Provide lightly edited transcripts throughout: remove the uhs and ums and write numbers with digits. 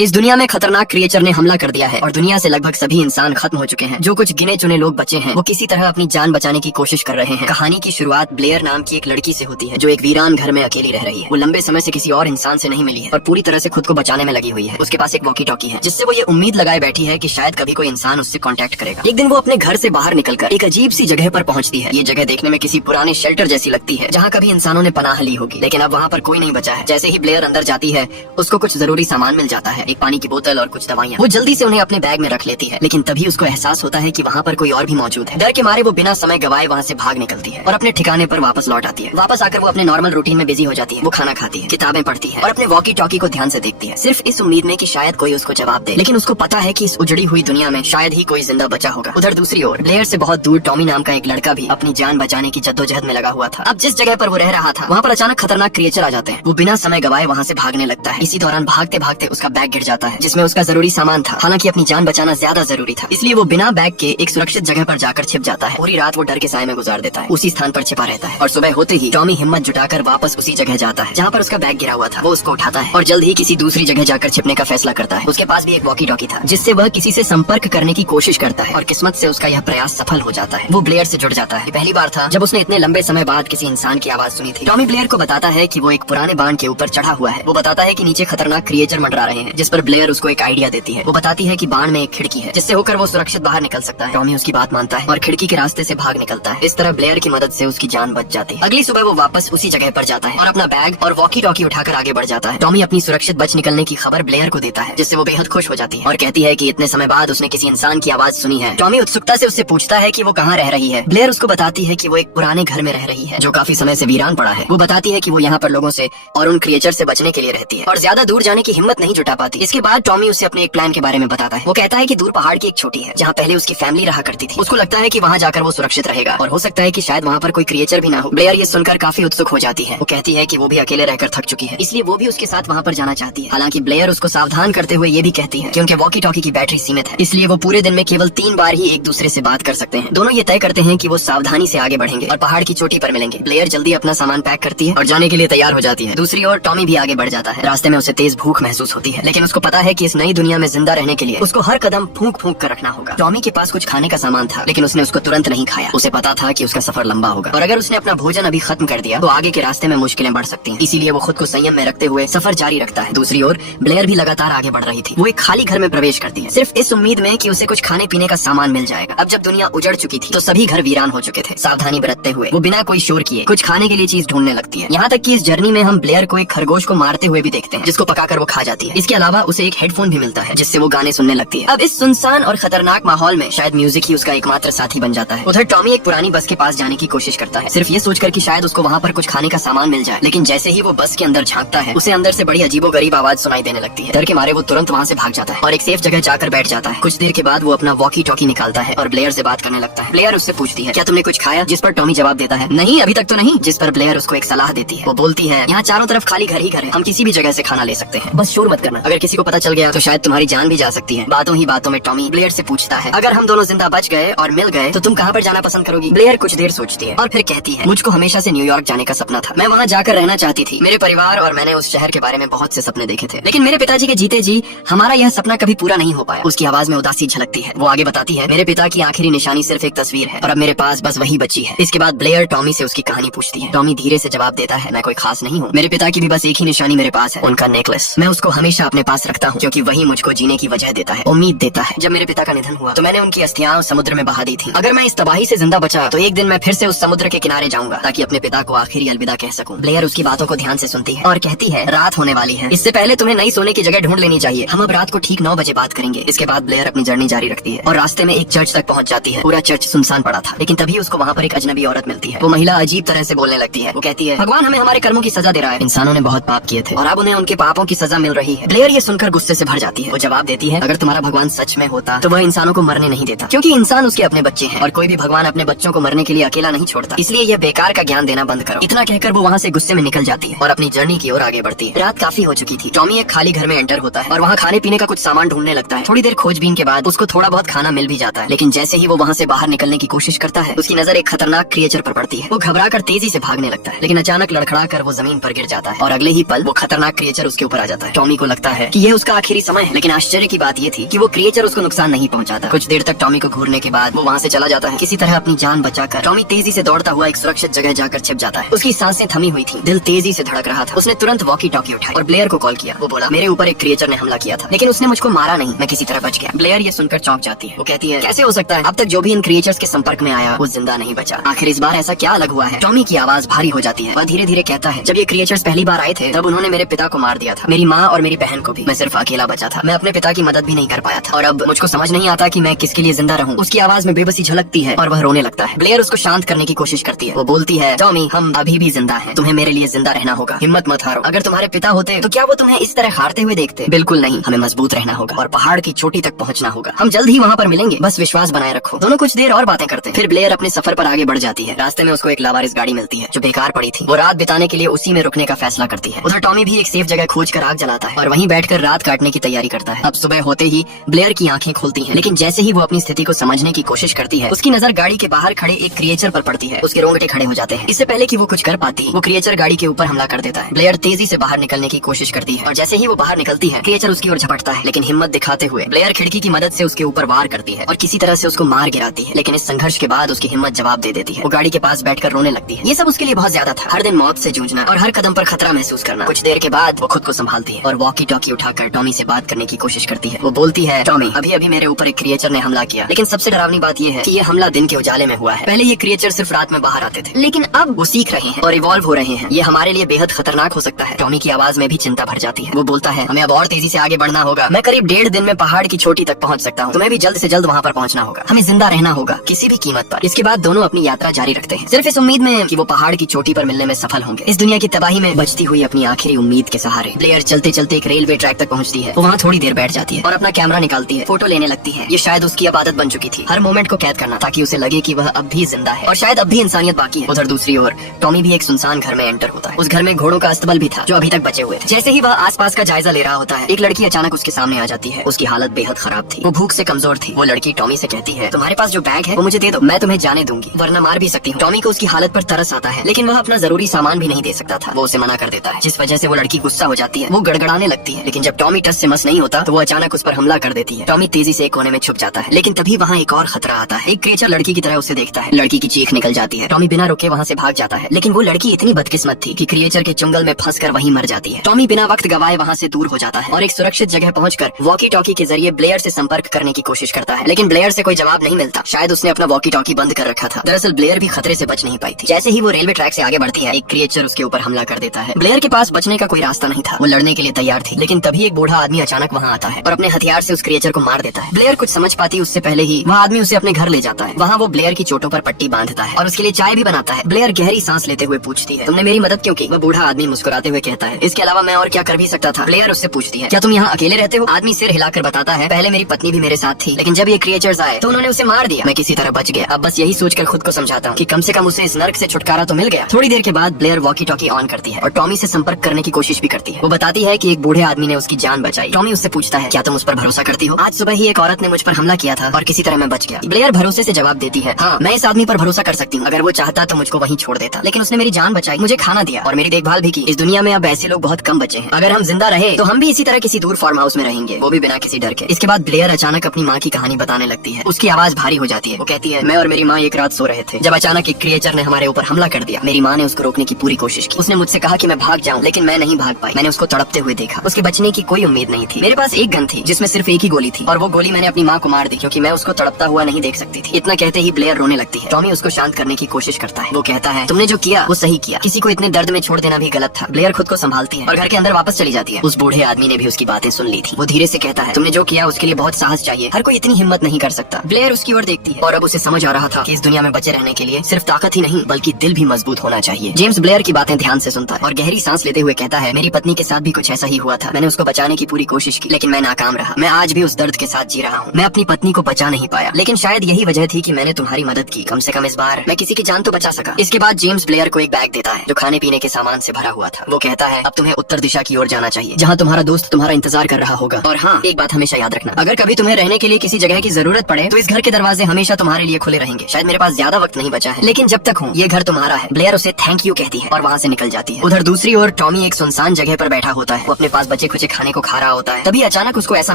इस दुनिया में खतरनाक क्रिएचर ने हमला कर दिया है और दुनिया से लगभग सभी इंसान खत्म हो चुके हैं। जो कुछ गिने चुने लोग बचे हैं वो किसी तरह अपनी जान बचाने की कोशिश कर रहे हैं। कहानी की शुरुआत ब्लेयर नाम की एक लड़की से होती है जो एक वीरान घर में अकेली रह रही है। वो लंबे समय से किसी और इंसान से नहीं मिली है और पूरी तरह से खुद को बचाने में लगी हुई है। उसके पास एक वॉकी टॉकी है जिससे वो ये उम्मीद लगाए बैठी है कि शायद कभी कोई इंसान उससे कॉन्टेक्ट करेगा। एक दिन वो अपने घर से बाहर निकलकर एक अजीब सी जगह पर पहुंचती है। ये जगह देखने में किसी पुराने शेल्टर जैसी लगती है जहाँ कभी इंसानों ने पनाह ली होगी, लेकिन अब वहाँ पर कोई नहीं बचा है। जैसे ही ब्लेयर अंदर जाती है उसको कुछ जरूरी सामान मिल जाता है, एक पानी की बोतल और कुछ दवाइयाँ। वो जल्दी से उन्हें अपने बैग में रख लेती है, लेकिन तभी उसको एहसास होता है कि वहाँ पर कोई और भी मौजूद है। डर के मारे वो बिना समय गवाए वहाँ से भाग निकलती है और अपने ठिकाने पर वापस लौट आती है। वापस आकर वो अपने नॉर्मल रूटीन में बिजी हो जाती है। वो खाना खाती है, किताबें पढ़ती है और अपने वॉकी टॉकी को ध्यान से देखती है, सिर्फ इस उम्मीद में कि शायद कोई उसको जवाब दे। लेकिन उसको पता है कि इस उजड़ी हुई दुनिया में शायद ही कोई जिंदा बचा होगा। उधर दूसरी ओर ब्लेयर से बहुत दूर टॉमी नाम का एक लड़का भी अपनी जान बचाने की जद्दोजहद में लगा हुआ था। अब जिस जगह पर वो रह रहा था वहाँ पर अचानक खतरनाक क्रिएचर आ जाते हैं। वो बिना समय गवाए वहाँ से भागने लगता है। इसी दौरान भागते भागते उसका बैग गिर जाता है जिसमें उसका जरूरी सामान था। हालांकि अपनी जान बचाना ज्यादा जरूरी था, इसलिए वो बिना बैग के एक सुरक्षित जगह पर जाकर छिप जाता है। पूरी रात वो डर के साए में गुजार देता है, उसी स्थान पर छिपा रहता है और सुबह होते ही टॉमी हिम्मत जुटाकर वापस उसी जगह जाता है जहाँ पर उसका बैग गिरा हुआ था। वो उसको उठाता है और जल्द ही किसी दूसरी जगह जाकर छिपने का फैसला करता है। उसके पास भी एक वॉकी टॉकी था जिससे वह किसी से संपर्क करने की कोशिश करता है और किस्मत से उसका यह प्रयास सफल हो जाता है। वो ब्लेयर से जुड़ जाता है। पहली बार था जब उसने इतने लंबे समय बाद किसी इंसान की आवाज सुनी थी। टॉमी ब्लेयर को बताता है कि वो एक पुराने बांध के ऊपर चढ़ा हुआ है। वो बताता है कि नीचे खतरनाक क्रिएचर मंडरा रहे हैं, जिस पर ब्लेयर उसको एक आइडिया देती है। वो बताती है कि बाण में एक खिड़की है जिससे होकर वो सुरक्षित बाहर निकल सकता है। टॉमी उसकी बात मानता है और खिड़की के रास्ते से भाग निकलता है। इस तरह ब्लेयर की मदद से उसकी जान बच जाती है। अगली सुबह वो वापस उसी जगह पर जाता है और अपना बैग और वॉकी टॉकी उठाकर आगे बढ़ जाता है। टॉमी अपनी सुरक्षित बच निकलने की खबर ब्लेयर को देता है जिससे वो बेहद खुश हो जाती है और कहती है कि इतने समय बाद उसने किसी इंसान की आवाज सुनी है। टॉमी उत्सुकता से उससे पूछता है कि वो कहाँ रह रही है। ब्लेयर उसको बताती है कि वो एक पुराने घर में रह रही है जो काफी समय से वीरान पड़ा है। वो बताती है कि वो यहाँ पर लोगों से और उन क्रिएचर से बचने के लिए रहती है और ज्यादा दूर जाने की हिम्मत नहीं जुटा पाती। इसके बाद टॉमी उसे अपने एक प्लान के बारे में बताता है। वो कहता है कि दूर पहाड़ की एक छोटी है जहाँ पहले उसकी फैमिली रहा करती थी। उसको लगता है कि वहाँ जाकर वो सुरक्षित रहेगा और हो सकता है कि शायद वहाँ पर कोई क्रिएचर भी ना हो। ब्लेयर ये सुनकर काफी उत्सुक हो जाती है। वो कहती है कि वो भी अकेले रहकर थक चुकी है, इसलिए वो भी उसके साथ वहाँ पर जाना चाहती है। हालांकि ब्लेयर उसको सावधान करते हुए ये भी कहती है कि उनके वॉकी टॉकी की बैटरी सीमित है, इसलिए वो पूरे दिन में केवल 3 बार ही एक दूसरे से बात कर सकते हैं। दोनों ये तय करते हैं कि वो सावधानी से आगे बढ़ेंगे और पहाड़ की चोटी पर मिलेंगे। ब्लेयर जल्दी अपना सामान पैक करती है और जाने के लिए तैयार हो जाती है। दूसरी ओर टॉमी भी आगे बढ़ जाता है। रास्ते में उसे तेज भूख महसूस होती है, लेकिन उसको पता है कि इस नई दुनिया में जिंदा रहने के लिए उसको हर कदम फूंक फूंक कर रखना होगा। टॉमी के पास कुछ खाने का सामान था, लेकिन उसने उसको तुरंत नहीं खाया। उसे पता था कि उसका सफर लंबा होगा और अगर उसने अपना भोजन अभी खत्म कर दिया तो आगे के रास्ते में मुश्किलें बढ़ सकती हैं। इसीलिए वो खुद को संयम में रखते हुए सफर जारी रखता है। दूसरी ओर ब्लेयर भी लगातार आगे बढ़ रही थी। वो एक खाली घर में प्रवेश करती है, सिर्फ इस उम्मीद में कि उसे कुछ खाने पीने का सामान मिल जाएगा। अब जब दुनिया उजड़ चुकी थी तो सभी घर वीरान हो चुके थे। सावधानी बरतते हुए वो बिना कोई शोर किए कुछ खाने के लिए चीज ढूंढने लगती है। यहाँ तक कि इस जर्नी में हम ब्लेयर को एक खरगोश को मारते हुए भी देखते हैं जिसको पकाकर वो खा जाती है। इसके अलावा उसे एक हेडफोन भी मिलता है जिससे वो गाने सुनने लगती है। अब इस सुनसान और खतरनाक माहौल में शायद म्यूजिक ही उसका एकमात्र साथी बन जाता है। उधर टॉमी एक पुरानी बस के पास जाने की कोशिश करता है, सिर्फ ये सोचकर कि शायद उसको वहाँ पर कुछ खाने का सामान मिल जाए। लेकिन जैसे ही वो बस के अंदर झांकता है उसे अंदर से बड़ी अजीबोगरीब आवाज सुनाई देने लगती है। डर के मारे वो तुरंत वहाँ से भाग जाता है और एक सेफ जगह जाकर बैठ जाता है। कुछ देर के बाद वो अपना वॉकी टॉकी निकालता है और ब्लेयर से बात करने लगता है। ब्लेयर उससे पूछती है, क्या तुमने कुछ खाया? जिस पर टॉमी जवाब देता है, नहीं अभी तक तो नहीं। जिस पर ब्लेयर उसको एक सलाह देती है। वो बोलती है, यहाँ चारों तरफ खाली घर ही घर है, हम किसी भी जगह से खाना ले सकते हैं, बस शोर मत करना। अगर किसी को पता चल गया तो शायद तुम्हारी जान भी जा सकती है। बातों ही बातों में टॉमी ब्लेयर से पूछता है, अगर हम दोनों जिंदा बच गए और मिल गए तो तुम कहाँ पर जाना पसंद करोगी? ब्लेयर कुछ देर सोचती है और फिर कहती है, मुझको हमेशा से न्यूयॉर्क जाने का सपना था। मैं वहाँ जाकर रहना चाहती थी। मेरे परिवार और मैंने उस शहर के बारे में बहुत से सपने देखे थे, लेकिन मेरे पिताजी के जीते जी हमारा यह सपना कभी पूरा नहीं हो पाया। उसकी आवाज में उदासी झलकती है। वो आगे बताती है, मेरे पिता की आखिरी निशानी सिर्फ एक तस्वीर है और अब मेरे पास बस वही बची है। इसके बाद ब्लेयर टॉमी से उसकी कहानी पूछती है। टॉमी धीरे से जवाब देता है, मैं कोई खास नहीं हूँ। मेरे पिता की भी बस एक ही निशानी मेरे पास है, उनका नेकलेस। मैं उसको हमेशा अपने पास रखता हूँ क्योंकि वही मुझको जीने की वजह देता है, उम्मीद देता है। जब मेरे पिता का निधन हुआ तो मैंने उनकी अस्थियां समुद्र में बहा दी थी। अगर मैं इस तबाही से जिंदा बचा तो एक दिन मैं फिर से उस समुद्र के किनारे जाऊंगा ताकि अपने पिता को आखिरी अलविदा कह सकूं। ब्लेयर उसकी बातों को ध्यान से सुनती है और कहती है, रात होने वाली है, इससे पहले तुम्हें नई सोने की जगह ढूंढ लेनी चाहिए। हम अब रात को ठीक 9 बजे बात करेंगे। इसके बाद ब्लेयर अपनी जर्नी जारी रखती है और रास्ते में एक चर्च तक पहुंच जाती है। पूरा चर्च सुनसान पड़ा था, लेकिन तभी उसको वहाँ पर एक अजनबी औरत मिलती है। वो महिला अजीब तरह से बोलने लगती है। वो कहती है, भगवान हमें हमारे कर्मों की सजा दे रहा है। इंसानों ने बहुत पाप किए थे और अब उन्हें उनके पापों की सजा मिल रही है। ब्लेयर ये सुनकर गुस्से से भर जाती है। वो जवाब देती है, अगर तुम्हारा भगवान सच में होता तो वह इंसानों को मरने नहीं देता, क्योंकि इंसान उसके अपने बच्चे हैं और कोई भी भगवान अपने बच्चों को मरने के लिए अकेला नहीं छोड़ता। इसलिए यह बेकार का ज्ञान देना बंद करो। इतना कहकर वो वहाँ से गुस्से में निकल जाती है और अपनी जर्नी की ओर आगे बढ़ती है। रात काफी हो चुकी थी। टॉमी एक खाली घर में एंटर होता है और वहाँ खाने पीने का कुछ सामान ढूंढने लगता है। थोड़ी देर खोजबीन के बाद उसको थोड़ा बहुत खाना मिल भी जाता है, लेकिन जैसे ही वो वहाँ से बाहर निकलने की कोशिश करता है उसकी नजर एक खतरनाक क्रिएचर पर पड़ती है। वो घबरा कर तेजी से भागने लगता है, लेकिन अचानक लड़खड़ा कर वो जमीन पर गिर जाता है और अगले ही पल वो खतरनाक क्रिएचर उसके ऊपर आ जाता है। टॉमी को लगता है कि यह उसका आखिरी समय है। लेकिन आश्चर्य की बात ये थी कि वो क्रिएचर उसको नुकसान नहीं पहुंचाता। कुछ देर तक टॉमी को घूरने के बाद वो वहाँ से चला जाता है। किसी तरह अपनी जान बचाकर टॉमी तेजी से दौड़ता हुआ एक सुरक्षित जगह जाकर छिप जाता है। उसकी सांसें थमी हुई थी, दिल तेजी से धड़क रहा था। उसने तुरंत वॉकी टॉकी उठाई और ब्लेयर को कॉल किया। वो बोला, मेरे ऊपर एक क्रिएचर ने हमला किया था, लेकिन उसने मुझको मारा नहीं, मैं किसी तरह बच गया। ब्लेयर ये सुनकर चौंक जाती है। वो कहती है, कैसे हो सकता है? अब तक जो भी इन क्रिएचर्स के संपर्क में आया वो जिंदा नहीं बचा। आखिर इस बार ऐसा क्या अलग हुआ है? टॉमी की आवाज भारी हो जाती है। वह धीरे धीरे कहता है, जब ये क्रिएचर्स पहली बार आए थे तब उन्होंने मेरे पिता को मार दिया था, मेरी माँ और मेरी बहन को भी। मैं सिर्फ अकेला बचा था, मैं अपने पिता की मदद भी नहीं कर पाया था और अब मुझको समझ नहीं आता कि मैं किसके लिए जिंदा रहूं। उसकी आवाज में बेबसी झलकती है और वह रोने लगता है। ब्लेयर उसको शांत करने की कोशिश करती है। वो बोलती है, टॉमी, हम अभी भी जिंदा हैं, तुम्हें मेरे लिए जिंदा रहना होगा, हिम्मत मत हारो। अगर तुम्हारे पिता होते तो क्या वो तुम्हें इस तरह हारते हुए देखते? बिल्कुल नहीं, हमें मजबूत रहना होगा और पहाड़ की चोटी तक पहुंचना होगा। हम जल्द ही वहाँ पर मिलेंगे, बस विश्वास बनाए रखो। दोनों कुछ देर और बातें करते हैं। फिर ब्लेयर अपने सफर पर आगे बढ़ जाती है। रास्ते में उसको एक लावारिस गाड़ी मिलती है जो बेकार पड़ी थी। वो रात बिताने के लिए उसी में रुकने का फैसला करती है। उधर टॉमी भी एक सेफ जगह खोज कर आग जलाता है और वहीं बैठकर रात काटने की तैयारी करता है। अब सुबह होते ही ब्लेयर की आंखें खुलती हैं, लेकिन जैसे ही वो अपनी स्थिति को समझने की कोशिश करती है, उसकी नजर गाड़ी के बाहर खड़े एक क्रिएचर पर पड़ती है। उसके रोंगटे खड़े हो जाते हैं। इससे पहले कि वो कुछ कर पाती, वो क्रिएचर गाड़ी के ऊपर हमला कर देता है। ब्लेयर तेजी से बाहर निकलने की कोशिश करती है और जैसे ही वो बाहर निकलती है, क्रिएचर उसकी ओर झपटता है, लेकिन हिम्मत दिखाते हुए ब्लेयर खिड़की की मदद से उसके ऊपर वार करती है और किसी तरह से उसको मार गिराती है। लेकिन इस संघर्ष के बाद उसकी हिम्मत जवाब दे देती है। वो गाड़ी के पास बैठकर रोने लगती है। ये सब उसके लिए बहुत ज्यादा था। हर दिन मौत से जूझना और हर कदम पर खतरा महसूस करना। कुछ देर के बाद वो खुद को संभालती है और वॉकी टॉकी उठाकर टॉमी से बात करने की कोशिश करती है। वो बोलती है, टॉमी, अभी अभी मेरे ऊपर एक क्रिएचर ने हमला किया, लेकिन सबसे डरावनी बात ये है कि ये हमला दिन के उजाले में हुआ है। पहले ये क्रिएचर सिर्फ रात में बाहर आते थे, लेकिन अब वो सीख रहे हैं और इवॉल्व हो रहे हैं। ये हमारे लिए बेहद खतरनाक हो सकता है। टॉमी की आवाज में भी चिंता भर जाती है। वो बोलता है, हमें अब और तेजी से आगे बढ़ना होगा। मैं करीब 1.5 दिन में पहाड़ की चोटी तक पहुंच सकता हूँ। तुम्हें भी जल्द से जल्द वहाँ पर पहुंचना होगा। हमें जिंदा रहना होगा किसी भी कीमत पर। इसके बाद दोनों अपनी यात्रा जारी रखते हैं, सिर्फ इस उम्मीद में कि वो पहाड़ की चोटी पर मिलने में सफल होंगे। इस दुनिया की तबाही में बचती हुई अपनी आखिरी उम्मीद के सहारे ब्लेयर चलते चलते एक रेलवे ट्रैक तक पहुंचती है। वो वहाँ थोड़ी देर बैठ जाती है और अपना कैमरा निकालती है, फोटो लेने लगती है। ये शायद उसकी अब आदत बन चुकी थी, हर मोमेंट को कैद करना, ताकि उसे लगे कि वह अब भी जिंदा है और शायद अब भी इंसानियत बाकी है। उधर दूसरी ओर टॉमी भी एक सुनसान घर में एंटर होता है। उस घर में घोड़ों का अस्तबल भी था जो अभी तक बचे हुए थे। जैसे ही वह आसपास का जायजा ले रहा होता है, एक लड़की अचानक उसके सामने आ जाती है। उसकी हालत बेहद खराब थी, वो भूख से कमजोर थी। वो लड़की टॉमी से कहती है, तुम्हारे पास जो बैग है वो मुझे दे दो, मैं तुम्हें जाने दूंगी, वरना मार भी सकती हूँ। टॉमी को उसकी हालत पर तरस आता है, लेकिन वह अपना जरूरी सामान भी नहीं दे सकता था। वो उसे मना कर देता है, जिस वजह से वो लड़की गुस्सा हो जाती है। वो गड़गड़ाने लगती है, लेकिन जब टॉमी टस से मस नहीं होता तो वो अचानक उस पर हमला कर देती है। टॉमी तेजी से एक कोने में छुप जाता है, लेकिन तभी वहाँ एक और खतरा आता है। एक क्रिएचर लड़की की तरह उसे देखता है। लड़की की चीख निकल जाती है। टॉमी बिना रुके वहाँ से भाग जाता है, लेकिन वो लड़की इतनी बदकिस्मत थी कि क्रिएचर के चुंगल में फंसकर वहीं मर जाती है। टॉमी बिना वक्त गवाए वहाँ से दूर हो जाता है और एक सुरक्षित जगह पहुंचकर वॉकी टॉकी के जरिए ब्लेयर से संपर्क करने की कोशिश करता है, लेकिन ब्लेयर से कोई जवाब नहीं मिलता। शायद उसने अपना वॉकी टॉकी बंद कर रखा था। दरअसल ब्लेयर भी खतरे से बच नहीं पाई थी। जैसे ही वो रेलवे ट्रैक से आगे बढ़ती है, एक क्रिएचर उसके ऊपर हमला कर देता है। ब्लेयर के पास बचने का कोई रास्ता नहीं था। वो लड़ने के लिए तैयार थी, लेकिन तभी एक बूढ़ा आदमी अचानक वहाँ आता है और अपने हथियार से उस क्रिएचर को मार देता है। ब्लेयर कुछ समझ पाती उससे पहले ही वह आदमी उसे अपने घर ले जाता है। वहाँ वो ब्लेयर की चोटों पर पट्टी बांधता है और उसके लिए चाय भी बनाता है। ब्लेयर गहरी सांस लेते हुए पूछती है, तुमने मेरी मदद क्यों की? वह बूढ़ा आदमी मुस्कुराते हुए कहता है, इसके अलावा मैं और क्या कर भी सकता था। ब्लेयर उससे पूछती है, क्या तुम यहाँ अकेले रहते हो? आदमी सिर हिलाकर बताता है, पहले मेरी पत्नी भी मेरे साथ थी, लेकिन जब ये क्रिएचर्स आए तो उन्होंने उसे मार दिया। मैं किसी तरह बच गया। अब बस यही सोचकर खुद को समझाता हूँ कि कम से कम उसे इस नर्क से छुटकारा तो मिल गया। थोड़ी देर के बाद ब्लेयर वॉकी टॉकी ऑन करती है और टॉमी से संपर्क करने की कोशिश भी करती है। वो बताती है कि एक बूढ़े आदमी ने उसकी जान बचाई। टॉमी उससे पूछता है, क्या तुम उस पर भरोसा करती हो? आज सुबह ही एक औरत ने मुझ पर हमला किया था और किसी तरह मैं बच गया। ब्लेयर भरोसे से जवाब देती है, हाँ, मैं इस आदमी पर भरोसा कर सकती हूँ। अगर वो चाहता तो मुझको वहीं छोड़ देता, लेकिन उसने मेरी जान बचाई, मुझे खाना दिया और मेरी देखभाल भी की। इस दुनिया में अब ऐसे लोग बहुत कम बचे हैं। अगर हम जिंदा रहे तो हम भी इसी तरह किसी दूर फार्म हाउस में रहेंगे, वो भी बिना किसी डर के। इसके बाद ब्लेयर अचानक अपनी माँ की कहानी बताने लगती है। उसकी आवाज भारी हो जाती है। वो कहती है, मैं और मेरी माँ एक रात सो रहे थे जब अचानक एक क्रिएचर ने हमारे ऊपर हमला कर दिया। मेरी माँ ने उसको रोकने की पूरी कोशिश की। उसने मुझसे कहा कि मैं भाग जाऊं, लेकिन मैं नहीं भाग पाई। मैंने उसको तड़पते हुए देखा। उसके बचने की कोई उम्मीद नहीं थी। मेरे पास एक गन थी जिसमें सिर्फ एक ही गोली थी और वो गोली मैंने अपनी माँ को मार दी क्योंकि मैं उसको तड़पता हुआ नहीं देख सकती थी। इतना कहते ही ब्लेयर रोने लगती है। टॉमी उसको शांत करने की कोशिश करता है। वो कहता है, तुमने जो किया वो सही किया, किसी को इतने दर्द में छोड़ देना भी गलत था। ब्लेयर खुद को संभालती है और घर के अंदर वापस चली जाती है। उस बूढ़े आदमी ने भी उसकी बातें सुन ली थी। वो धीरे से कहता है, तुमने जो किया उसके लिए बहुत साहस चाहिए, हर कोई इतनी हिम्मत नहीं कर सकता। ब्लेयर उसकी ओर देखती है और अब उसे समझ आ रहा था कि इस दुनिया में बचे रहने के लिए सिर्फ ताकत ही नहीं बल्कि दिल भी मजबूत होना चाहिए। जेम्स ब्लेयर की बातें ध्यान से सुनता है और गहरी सांस लेते हुए कहता है, मेरी पत्नी के साथ भी कुछ ऐसा ही हुआ था। मैंने उसको बचाने की पूरी कोशिश की, लेकिन मैं नाकाम रहा। मैं आज भी उस दर्द के साथ जी रहा हूँ। मैं अपनी पत्नी को बचा नहीं पाया, लेकिन शायद यही वजह थी कि मैंने तुम्हारी मदद की। कम से कम इस बार मैं किसी की जान तो बचा सका। इसके बाद जेम्स ब्लेयर को एक बैग देता है जो खाने पीने के सामान से भरा हुआ था। वो कहता है, अब तुम्हें उत्तर दिशा की ओर जाना चाहिए जहाँ तुम्हारा दोस्त तुम्हारा इंतजार कर रहा होगा। और हाँ, एक बात हमेशा याद रखना, अगर कभी तुम्हें रहने के लिए किसी जगह की जरूरत पड़े तो इस घर के दरवाजे हमेशा तुम्हारे लिए खुले रहेंगे। शायद मेरे पास ज्यादा वक्त नहीं बचा है, लेकिन जब तक हूँ ये घर तुम्हारा है। ब्लेयर उसे थैंक यू कहती है और वहाँ से निकल जाती है। उधर दूसरी ओर टॉमी एक सुनसान जगह पर बैठा होता है। वो अपने पास बचे कुछ खाने को खा रहा होता है। तभी अचानक उसको ऐसा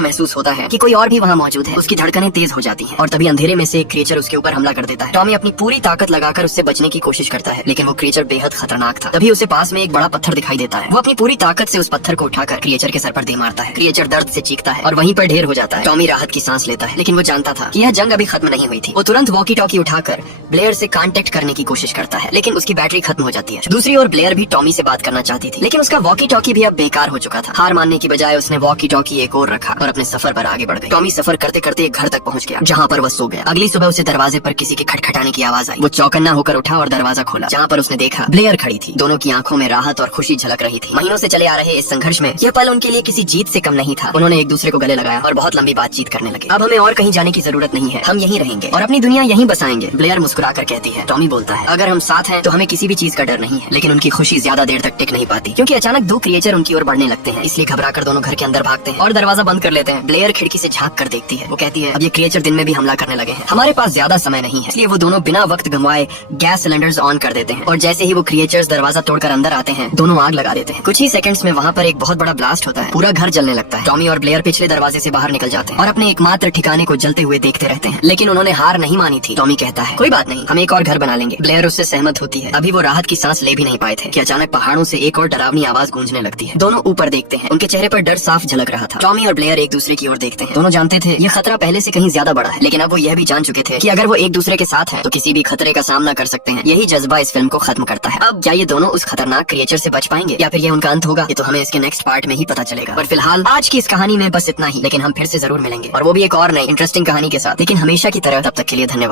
महसूस होता है कि कोई और भी वहाँ मौजूद है। उसकी धड़कनें तेज हो जाती हैं और तभी अंधेरे में से एक क्रिएचर उसके ऊपर हमला कर देता है। टॉमी अपनी पूरी ताकत लगाकर उससे बचने की कोशिश करता है, लेकिन वो क्रिएचर बेहद खतरनाक था। तभी उसे पास में एक बड़ा पत्थर दिखाई देता है। वो अपनी पूरी ताकत से उस पत्थर को उठाकर क्रिएचर के सर पर दे मारता है। क्रिएचर दर्द से चीखता है और वहीं पर ढेर हो जाता है। टॉमी राहत की सांस लेता है, लेकिन वो जानता था कि यह जंग अभी खत्म नहीं हुई थी। वो तुरंत वॉकी टॉकी उठाकर ब्लेयर से कांटेक्ट करने की कोशिश करता है, लेकिन उसकी बैटरी खत्म हो जाती है। दूसरी ओर ब्लेयर भी टॉमी से बात करना चाहती थी, लेकिन उसका वॉकी टॉकी भी अब बेकार हो चुका था। हार मानने की बजाय उसने वॉकी टॉकी एक और रखा और अपने सफर पर आगे बढ़ गई। टॉमी सफर करते करते एक घर तक पहुंच गया, जहाँ पर वह सो गया। अगली सुबह उसे दरवाजे पर किसी के खटखटाने की आवाज आई। वो चौकन्ना होकर उठा और दरवाजा खोला, जहाँ पर उसने देखा ब्लेयर खड़ी थी। दोनों की आंखों में राहत और खुशी झलक रही थी। महीनों से चले आ रहे इस संघर्ष में यह पल उनके लिए किसी जीत से कम नहीं था। उन्होंने एक दूसरे को गले लगाया और बहुत लंबी बातचीत करने लगे। अब हमें और कहीं जाने की जरूरत नहीं है, हम यहीं रहेंगे और अपनी दुनिया यहीं बसाएंगे, ब्लेयर मुस्कुराकर कहती है। टॉमी बोलता है, अगर हम साथ हैं तो हमें किसी भी चीज का डर नहीं है। लेकिन उनकी खुशी ज्यादा देर तक टिक नहीं पाती, क्योंकि अचानक दो क्रिएचर उनकी ओर बढ़ने लगते हैं। इसलिए घबराकर दोनों घर के अंदर भागते हैं और दरवाजा बंद कर लेते हैं। ब्लेयर खिड़की से झांक कर देखती है। वो कहती है, अब ये क्रिएचर दिन में भी हमला करने लगे हैं, हमारे पास ज्यादा समय नहीं है। इसलिए वो दोनों बिना वक्त गंवाए गैस सिलेंडर्स ऑन कर देते हैं और जैसे ही वो क्रिएचर्स दरवाजा तोड़कर अंदर आते हैं, दोनों आग लगा देते हैं। कुछ ही सेकंड्स में वहाँ पर एक बहुत बड़ा ब्लास्ट होता है। पूरा घर जलने लगता है। टॉमी और ब्लेयर पिछले दरवाजे से बाहर निकल जाते हैं और अपने एकमात्र ठिकाने को जलते हुए देखते रहते हैं, लेकिन उन्होंने हार नहीं मानी थी। टॉमी कहता है, कोई बात नहीं, हम एक और घर बना लेंगे। ब्लेयर उससे सहमत होती है। अभी वो राहत की सांस ले भी नहीं पाए थे कि अचानक पहाड़ों से एक और डरावनी आवाज गूंजने लगती है। दोनों ऊपर देखते हैं, उनके चेहरे पर डर साफ झलक रहा था। टॉमी और ब्लेयर एक दूसरे की ओर देखते हैं। दोनों जानते थे ये खतरा पहले से कहीं ज्यादा बड़ा है, लेकिन अब वो यह भी जान चुके थे कि अगर वो एक दूसरे के साथ हैं तो किसी भी खतरे का सामना कर सकते हैं। यही जज्बा इस फिल्म को खत्म करता है। अब क्या ये दोनों उस खतरनाक क्रिएचर से बच पाएंगे या फिर ये उनका अंत होगा, ये तो हमें इसके नेक्स्ट पार्ट में ही पता चलेगा। पर फिलहाल आज की इस कहानी में बस इतना ही, लेकिन हम फिर से जरूर मिलेंगे और वो भी एक और नई इंटरेस्टिंग कहानी के साथ। लेकिन हमेशा की तरह तब तक के लिए धन्यवाद।